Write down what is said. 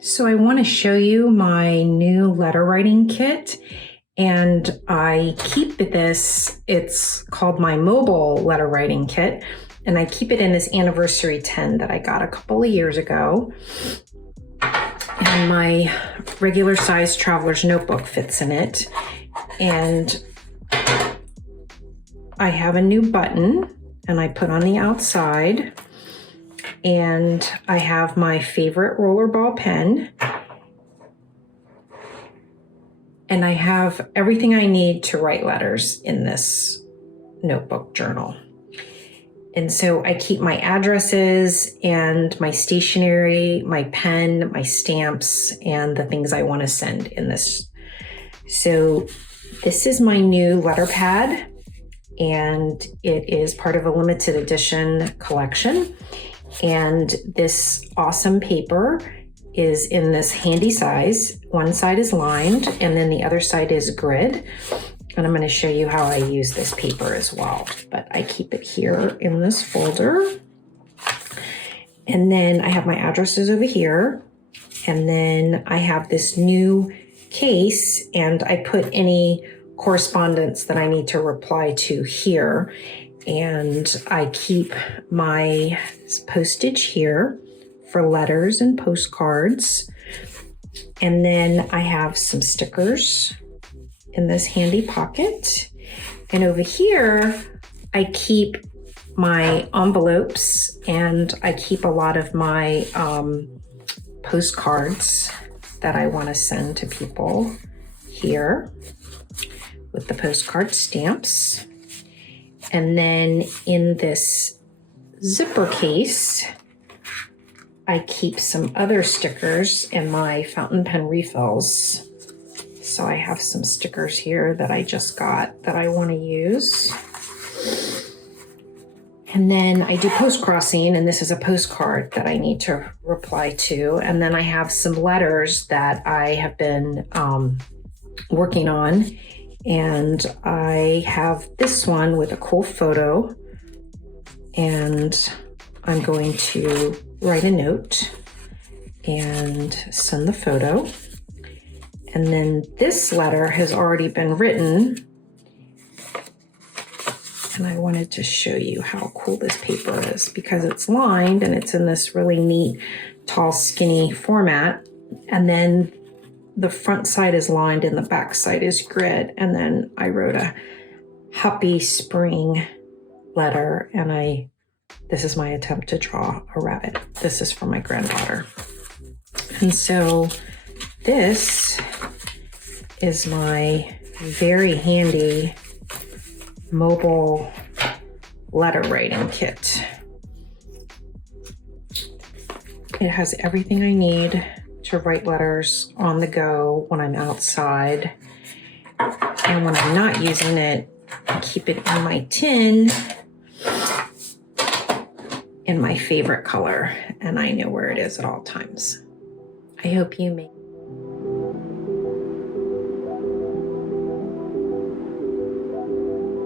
So I want to show you my new letter writing kit, and I keep this, it's called my mobile letter writing kit, and I keep it in this anniversary tin that I got a couple of years ago. And my regular size traveler's notebook fits in it. And I have a new button and I put on the outside, and I have my favorite rollerball pen, and I have everything I need to write letters in this notebook journal. And so I keep my addresses and my stationery, my pen, my stamps, and the things I want to send in this. So this is my new letter pad, and it is part of a limited edition collection. And this awesome paper is in this handy size. One side is lined and then the other side is grid. And I'm going to show you how I use this paper as well. But I keep it here in this folder. And then I have my addresses over here. And then I have this new case, and I put any correspondence that I need to reply to here. And I keep my postage here for letters and postcards. And then I have some stickers in this handy pocket. And over here, I keep my envelopes, and I keep a lot of my postcards that I want to send to people here with the postcard stamps. And then in this zipper case, I keep some other stickers and my fountain pen refills. So I have some stickers here that I just got that I want to use. And then I do post crossing, and this is a postcard that I need to reply to. And then I have some letters that I have been working on. And I have this one with a cool photo, and I'm going to write a note and send the photo. And then this letter has already been written, and I wanted to show you how cool this paper is because it's lined and it's in this really neat, tall, skinny format. And then the front side is lined and the back side is grid. And then I wrote a happy spring letter, and this is my attempt to draw a rabbit. This is for my granddaughter. And so this is my very handy mobile letter writing kit. It has everything I need to write letters on the go when I'm outside. And when I'm not using it, I keep it in my tin in my favorite color, and I know where it is at all times. I hope you make